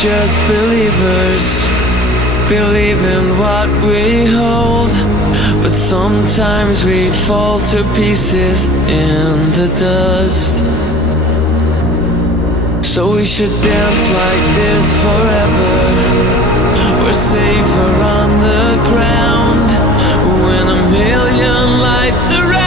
just believers, believe in what we hold, but sometimes we fall to pieces in the dust. So we should dance like this forever. We're safer on the ground when a million lights surround.